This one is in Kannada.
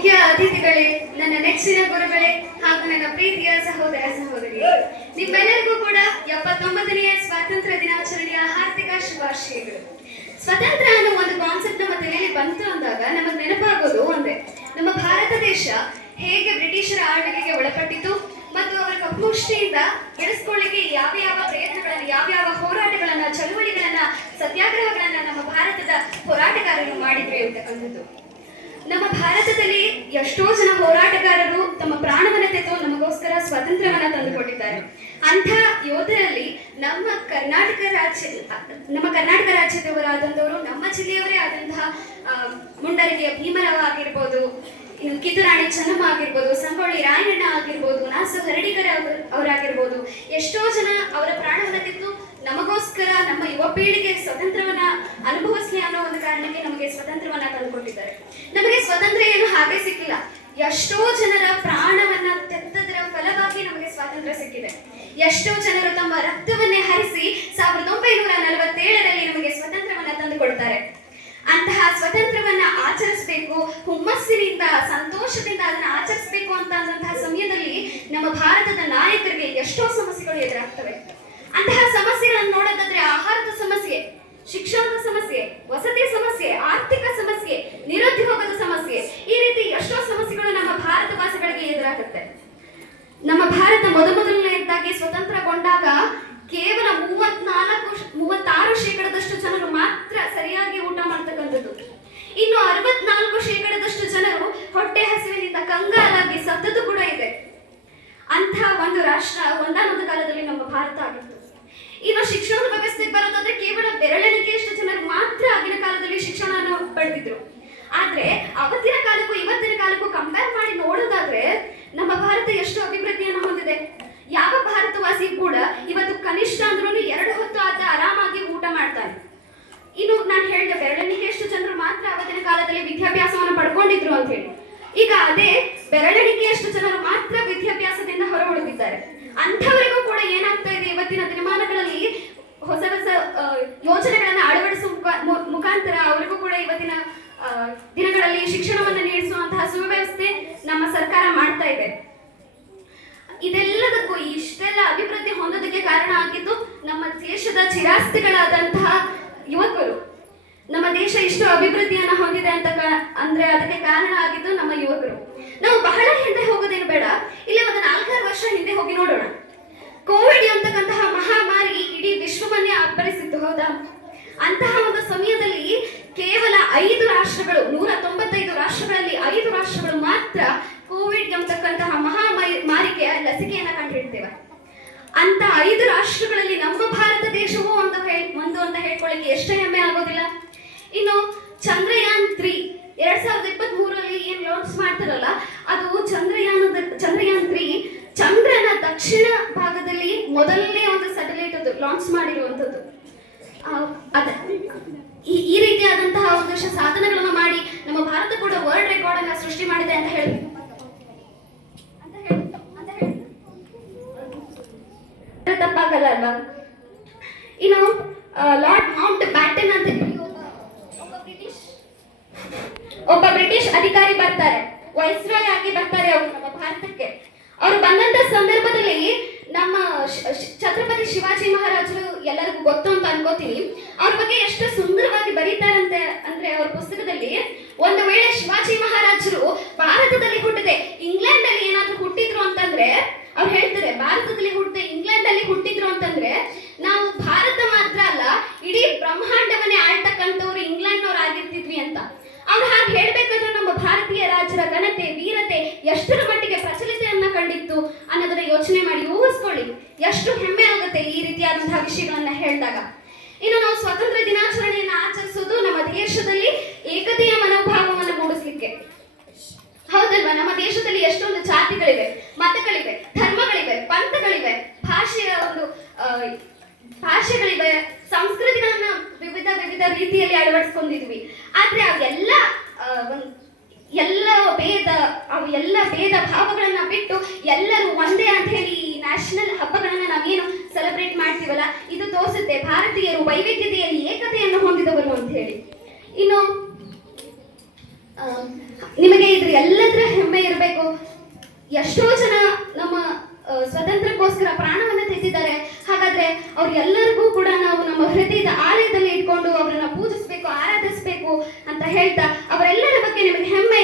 ಮುಖ್ಯ ಅತಿಥಿಗಳೇ, ನನ್ನ ನೆಚ್ಚಿನ ಗುರುಗಳೇ ಹಾಗೂ ನನ್ನ ಪ್ರೀತಿಯ ಸಹೋದರ ಸಹೋದರಿ, ನಿಮ್ಮೆಲ್ಲರಿಗೂ ಕೂಡ 79ನೇ ಸ್ವಾತಂತ್ರ್ಯ ದಿನಾಚರಣೆಯ ಹಾರ್ದಿಕ ಶುಭಾಶಯಗಳು. ಸ್ವತಂತ್ರ ಅನ್ನೋ ಒಂದು ಕಾನ್ಸೆಪ್ಟ್ ನಮ್ಮ ತಲೆಯಲ್ಲಿ ಬಂತು ಅಂದಾಗ ನಮಗೆ ನೆನಪಾಗೋದು ಒಂದೇ, ನಮ್ಮ ಭಾರತ ದೇಶ ಹೇಗೆ ಬ್ರಿಟಿಷರ ಆಳ್ವಿಕೆಗೆ ಒಳಪಟ್ಟಿತು ಮತ್ತು ಅವರ ಕಪ್ಪುಷ್ಟಿಯಿಂದ ಗೆಲ್ಲಿಸ್ಕೊಳ್ಳಿಕ್ಕೆ ಯಾವ ಪ್ರಯತ್ನಗಳನ್ನು, ಯಾವ ಹೋರಾಟಗಳನ್ನ, ಚಳುವಳಿಗಳನ್ನ, ಸತ್ಯಾಗ್ರಹಗಳನ್ನ ನಮ್ಮ ಭಾರತದ ಹೋರಾಟಗಾರರು ಮಾಡಿದ್ರು ಅಂತಕ್ಕಂಥದ್ದು. ನಮ್ಮ ಭಾರತದಲ್ಲಿ ಎಷ್ಟೋ ಜನ ಹೋರಾಟಗಾರರು ತಮ್ಮ ಪ್ರಾಣವನ್ನ ತೆತ್ತು ನಮಗೋಸ್ಕರ ಸ್ವಾತಂತ್ರ್ಯವನ್ನ ತಂದುಕೊಟ್ಟಿದ್ದಾರೆ. ಅಂಥ ಯೋಧರಲ್ಲಿ ನಮ್ಮ ಕರ್ನಾಟಕ ರಾಜ್ಯದವರಾದಂಥವರು, ನಮ್ಮ ಜಿಲ್ಲೆಯವರೇ ಆದಂತಹ ಮುಂಡರಗಿಯ ಭೀಮರಾವ್ ಆಗಿರ್ಬೋದು, ಇನ್ನು ಕಿತ್ತೂರಾಣಿ ಚೆನ್ನಮ್ಮ ಆಗಿರ್ಬೋದು, ಸಂಗೊಳ್ಳಿ ರಾಯಣ್ಣ ಆಗಿರ್ಬೋದು, ನಾಸು ಹರಡಿಗರ ಅವರಾಗಿರ್ಬೋದು, ಎಷ್ಟೋ ಜನ ಅವರ ಪ್ರಾಣವನ್ನ ತೆತ್ತು ನಮಗೋಸ್ಕರ, ನಮ್ಮ ಯುವ ಪೀಳಿಗೆ ಸ್ವತಂತ್ರವನ್ನ ಅನುಭವಿಸ್ಲಿ ಅನ್ನೋ ಒಂದು ಕಾರಣಕ್ಕೆ ನಮಗೆ ಸ್ವತಂತ್ರವನ್ನ ತಂದುಕೊಟ್ಟಿದ್ದಾರೆ. ನಮಗೆ ಸ್ವತಂತ್ರ ಏನು ಹಾಗೆ ಸಿಕ್ಕಿಲ್ಲ, ಎಷ್ಟೋ ಜನರ ಪ್ರಾಣವನ್ನ ತೆತ್ತದರ ಫಲವಾಗಿ ನಮಗೆ ಸ್ವಾತಂತ್ರ್ಯ ಸಿಕ್ಕಿದೆ. ಎಷ್ಟೋ ಜನರು ತಮ್ಮ ರಕ್ತವನ್ನೇ ಹರಿಸಿ 1947ರಲ್ಲಿ ನಮಗೆ ಸ್ವತಂತ್ರವನ್ನ ತಂದುಕೊಡ್ತಾರೆ. ಅಂತಹ ಸ್ವತಂತ್ರವನ್ನ ಆಚರಿಸಬೇಕು, ಹುಮ್ಮಸ್ಸಿನಿಂದ, ಸಂತೋಷದಿಂದ ಅದನ್ನ ಆಚರಿಸಬೇಕು ಅಂತಹ ಸಮಯದಲ್ಲಿ ನಮ್ಮ ಭಾರತದ ನಾಯಕರಿಗೆ ಎಷ್ಟೋ ಸಮಸ್ಯೆಗಳು ಎದುರಾಗ್ತವೆ. ಅಂತಹ ಸಮಸ್ಯೆಗಳನ್ನು ನೋಡೋದಾದ್ರೆ ಆಹಾರದ ಸಮಸ್ಯೆ, ಶಿಕ್ಷಣದ ಸಮಸ್ಯೆ, ವಸತಿ ಸಮಸ್ಯೆ, ಆರ್ಥಿಕ ಸಮಸ್ಯೆ, ನಿರುದ್ಯೋಗದ ಸಮಸ್ಯೆ, ಈ ರೀತಿ ಎಷ್ಟೋ ಸಮಸ್ಯೆಗಳು ನಮ್ಮ ಭಾರತವಾಸಿಗಳಿಗೆ ಎದುರಾಗುತ್ತೆ. ನಮ್ಮ ಭಾರತ ಮೊದಲನೆಯದಾಗಿ ಸ್ವತಂತ್ರಗೊಂಡಾಗ ಕೇವಲ 36% ಜನರು ಮಾತ್ರ ಸರಿಯಾಗಿ ಊಟ ಮಾಡ್ತಕ್ಕಂಥದ್ದು. ಇನ್ನು 64% ಜನರು ಹೊಟ್ಟೆ ಹಸಿವಿನಿಂದ ಕಂಗಾಲಾಗಿ ಸತ್ತದ್ದು ಕೂಡ ಇದೆ. ಅಂಥ ಒಂದು ರಾಷ್ಟ್ರ ಒಂದಾನೊಂದು ಕಾಲದಲ್ಲಿ ನಮ್ಮ ಭಾರತ ಆಗಿತ್ತು. ಇನ್ನು ಶಿಕ್ಷಣದ ವ್ಯವಸ್ಥೆಗೆ ಬರೋದಾದ್ರೆ ಕೇವಲ ಬೆರಳೆಣಿಕೆಯಷ್ಟು ಜನರು ಮಾತ್ರ ಆಗಿನ ಕಾಲದಲ್ಲಿ ಶಿಕ್ಷಣವನ್ನು ಪಡೆದಿದ್ರು. ಆದ್ರೆ ಅವತ್ತಿನ ಕಾಲಕ್ಕೂ ಇವತ್ತಿನ ಕಾಲಕ್ಕೂ ಕಂಪೇರ್ ಮಾಡಿ ನೋಡೋದಾದ್ರೆ ನಮ್ಮ ಭಾರತ ಎಷ್ಟು ಅಭಿವೃದ್ಧಿಯನ್ನು ಹೊಂದಿದೆ. ಯಾವ ಭಾರತವಾಸಿ ಕೂಡ ಇವತ್ತು ಕನಿಷ್ಠ ಅಂದ್ರೂ 2 ಹೊತ್ತು ಆತ ಆರಾಮಾಗಿ ಊಟ ಮಾಡ್ತಾನೆ. ಇನ್ನು ನಾನು ಹೇಳಿದೆ ಬೆರಳೆಣಿಕೆಯಷ್ಟು ಜನರು ಮಾತ್ರ ಅವತ್ತಿನ ಕಾಲದಲ್ಲಿ ವಿದ್ಯಾಭ್ಯಾಸವನ್ನು ಪಡ್ಕೊಂಡಿದ್ರು ಅಂತ ಹೇಳಿ. ಈಗ ಅದೇ ಬೆರಳೆಣಿಕೆಯಷ್ಟು ಜನರು ಮಾತ್ರ ವಿದ್ಯಾಭ್ಯಾಸದಿಂದ ಹೊರ ಉಳಿದಿದ್ದಾರೆ. ಅಂಥವರಿಗೂ ಕೂಡ ಏನಾಗ್ತಾ ಇದೆ, ಇವತ್ತಿನ ದಿನಮಾನಗಳಲ್ಲಿ ಹೊಸ ಯೋಜನೆಗಳನ್ನ ಅಳವಡಿಸುವ ಮುಖಾಂತರ ಅವರಿಗೂ ಕೂಡ ಇವತ್ತಿನ ದಿನಗಳಲ್ಲಿ ಶಿಕ್ಷಣವನ್ನು ನೀಡಿಸುವಂತಹ ಸುವ್ಯವಸ್ಥೆ ನಮ್ಮ ಸರ್ಕಾರ ಮಾಡ್ತಾ ಇದೆ. ಇದೆಲ್ಲದಕ್ಕೂ ಇಷ್ಟೆಲ್ಲ ಅಭಿವೃದ್ಧಿ ಹೊಂದೋದಕ್ಕೆ ಕಾರಣ ಆಗಿದ್ದು ನಮ್ಮ ದೇಶದ ಚಿರಾಸ್ತಿಗಳಾದಂತಹ ಯುವಕರು. ನಮ್ಮ ದೇಶ ಇಷ್ಟು ಅಭಿವೃದ್ಧಿಯನ್ನ ಹೊಂದಿದೆ ಅಂದ್ರೆ ಅದಕ್ಕೆ ಕಾರಣ ಆಗಿದ್ದು ನಮ್ಮ ಯುವಕರು. ನಾವು ಬಹಳ ಹಿಂದೆ ಹೋಗೋದೇನು ಬೇಡ, ಇಲ್ಲಿ ಒಂದು 4-6 ವರ್ಷ ಹಿಂದೆ ಹೋಗಿ ನೋಡೋಣ. ಕೋವಿಡ್ ಅಂತಕ್ಕಂತಹ ಮಹಾಮಾರಿ ಇಡೀ ವಿಶ್ವವನ್ನೇ ಅಬ್ಬರಿಸಿತ್ತು, ಹೌದಾ? ಅಂತಹ ಒಂದು ಸಮಯದಲ್ಲಿ ಕೇವಲ 5 ರಾಷ್ಟ್ರಗಳು, 195 ರಾಷ್ಟ್ರಗಳಲ್ಲಿ 5 ರಾಷ್ಟ್ರಗಳು ಮಾತ್ರ ಕೋವಿಡ್ ಎಂಬತಕ್ಕಂತಹ ಮಹಾಮಾರಿಗೆ ಲಸಿಕೆಯನ್ನ ಕಂಡುಹಿಡ್ತೇವೆ. ಅಂತ 5 ರಾಷ್ಟ್ರಗಳಲ್ಲಿ ನಮ್ಮ ಭಾರತ ದೇಶವೂ ಒಂದು ಅಂತ ಹೇಳ್ಕೊಳ್ಳಿಕ್ಕೆ ಎಷ್ಟು ಹೆಮ್ಮೆ ಆಗೋದಿಲ್ಲ. ಇನ್ನು ಚಂದ್ರಯಾನ್ 3 2023ರಲ್ಲಿ ಏನ್ ಲಾಂಚ್ ಮಾಡ್ತಾರಲ್ಲ, ಅದು ಚಂದ್ರಯಾನ್ 3 ಚಂದ್ರನ ದಕ್ಷಿಣ ಭಾಗದಲ್ಲಿ ಮೊದಲನೇ ಒಂದು ಸ್ಯಾಟಲೈಟ್ ಅದು ಲಾಂಚ್ ಮಾಡಿರುವಂಥದ್ದು. ಈ ರೀತಿಯಾದಂತಹ ಒಂದಷ್ಟು ಸಾಧನೆಗಳನ್ನು ಮಾಡಿ ನಮ್ಮ ಭಾರತ ಕೂಡ ವರ್ಲ್ಡ್ ರೆಕಾರ್ಡ್ ಅನ್ನ ಸೃಷ್ಟಿ ಮಾಡಿದೆ ಅಂತ ಹೇಳಿ ತಪ್ಪಾಗಲ್ಲ ಅಲ್ವಾ? ಇನ್ನು ಲಾರ್ಡ್ ಮೌಂಟ್ ಬ್ಯಾಟನ್ ಅಂತ ಒಬ್ಬ ಬ್ರಿಟಿಷ್ ಅಧಿಕಾರಿ ಬರ್ತಾರೆ, ವೈಸ್ರಾಯ್ ಆಗಿ ಬರ್ತಾರೆ ಅವರು ನಮ್ಮ ಭಾರತಕ್ಕೆ. ಅವರು ಬಂದಂತ ಸಂದರ್ಭದಲ್ಲಿ ನಮ್ಮ ಛತ್ರಪತಿ ಶಿವಾಜಿ ಮಹಾರಾಜರು ಎಲ್ಲರಿಗೂ ಗೊತ್ತು ಅಂತ ಅನ್ಕೋತೀನಿ. ಅವ್ರ ಬಗ್ಗೆ ಎಷ್ಟು ಸುಂದರವಾಗಿ ಬರೀತಾರಂತೆ ಅಂದ್ರೆ ಅವ್ರ ಪುಸ್ತಕದಲ್ಲಿ, ಒಂದು ವೇಳೆ ಶಿವಾಜಿ ಮಹಾರಾಜರು ಭಾರತದಲ್ಲಿ ಹುಟ್ಟಿದೆ, ಇಂಗ್ಲೆಂಡ್ ಅಲ್ಲಿ ಏನಾದ್ರೂ ಹುಟ್ಟಿದ್ರು ಅಂತಂದ್ರೆ ಅವ್ರು ಹೇಳ್ತಾರೆ, ಭಾರತದಲ್ಲಿ ಹುಟ್ಟಿದೆ ಇಂಗ್ಲೆಂಡ್ ಅಲ್ಲಿ ಹುಟ್ಟಿದ್ರು ಅಂತಂದ್ರೆ ನಾವು ಭಾರತ ಮಾತ್ರ ಅಲ್ಲ ಇಡೀ ಬ್ರಹ್ಮಾಂಡವನ್ನೇ ಆಳ್ತಕ್ಕಂಥವ್ರು ಇಂಗ್ಲೆಂಡ್ನವ್ರು ಆಗಿರ್ತಿದ್ವಿ ಅಂತ. ಅವ್ರು ಹಾಗೆ ಹೇಳ್ಬೇಕಾದ್ರೆ ನಮ್ಮ ಭಾರತೀಯ ರಾಜರ ಘನತೆ, ವೀರತೆ ಎಷ್ಟರ ಮಟ್ಟಿಗೆ ಪ್ರಚಲಿತೆಯನ್ನ ಕಂಡಿತ್ತು ಅನ್ನೋದನ್ನ ಯೋಚನೆ ಮಾಡಿ ಊಹಿಸ್ಕೊಳ್ಳಿ, ಎಷ್ಟು ಹೆಮ್ಮೆ ಆಗುತ್ತೆ ಈ ರೀತಿಯಾದಂತಹ ವಿಷಯಗಳನ್ನ ಹೇಳಿದಾಗ. ಇನ್ನು ನಾವು ಸ್ವತಂತ್ರ ದಿನಾಚರಣೆಯನ್ನು ಆಚರಿಸೋದು ನಮ್ಮ ದೇಶದಲ್ಲಿ ಏಕತೆಯ ಮನೋಭಾವವನ್ನು ಮೂಡಿಸ್ಲಿಕ್ಕೆ, ಹೌದಲ್ವಾ? ನಮ್ಮ ದೇಶದಲ್ಲಿ ಎಷ್ಟೊಂದು ಜಾತಿಗಳಿವೆ, ಮತಗಳಿವೆ, ಧರ್ಮಗಳಿವೆ, ಪಂಥಗಳಿವೆ, ಭಾಷೆಗಳಿವೆ, ಸಂಸ್ಕೃತಿಗಳನ್ನ ವಿವಿಧ ರೀತಿಯಲ್ಲಿ ಅಳವಡಿಸ್ಕೊಂಡಿದ್ವಿ. ಆದ್ರೆ ಎಲ್ಲ ಭೇದ ಭಾವಗಳನ್ನ ಬಿಟ್ಟು ಎಲ್ಲರೂ ಒಂದೇ ಅಂತ ಹೇಳಿ ಈ ನ್ಯಾಷನಲ್ ಹಬ್ಬಗಳನ್ನ ನಾವೇನು ಸೆಲೆಬ್ರೇಟ್ ಮಾಡ್ತೀವಲ್ಲ, ಇದು ತೋರಿಸುತ್ತೆ ಭಾರತೀಯರು ವೈವಿಧ್ಯತೆಯಲ್ಲಿ ಏಕತೆಯನ್ನು ಹೊಂದಿದವರು ಅಂತ ಹೇಳಿ. ಇನ್ನು ಆ, ನಿಮಗೆ ಇದ್ರ ಎಲ್ಲದರ ಹೆಮ್ಮೆ ಇರಬೇಕು. ಎಷ್ಟೋ ಜನ ನಮ್ಮ ಸ್ವತಂತ್ರಕ್ಕೋಸ್ಕರ ಪ್ರಾಣವನ್ನ ತೆತ್ತಿದ್ದಾರೆ. ಹಾಗಾದ್ರೆ ಅವ್ರೆಲ್ಲರಿಗೂ ಕೂಡ ನಾವು ನಮ್ಮ ಹೃದಯದ ಆಲಯದಲ್ಲಿ ಇಟ್ಕೊಂಡು ಅವರನ್ನ ಪೂಜಿಸ್ಬೇಕು, ಆರಾಧಿಸ್ಬೇಕು ಅಂತ ಹೇಳ್ತಾ, ಅವರೆಲ್ಲರ ಬಗ್ಗೆ ನಿಮಗೆ ಹೆಮ್ಮೆ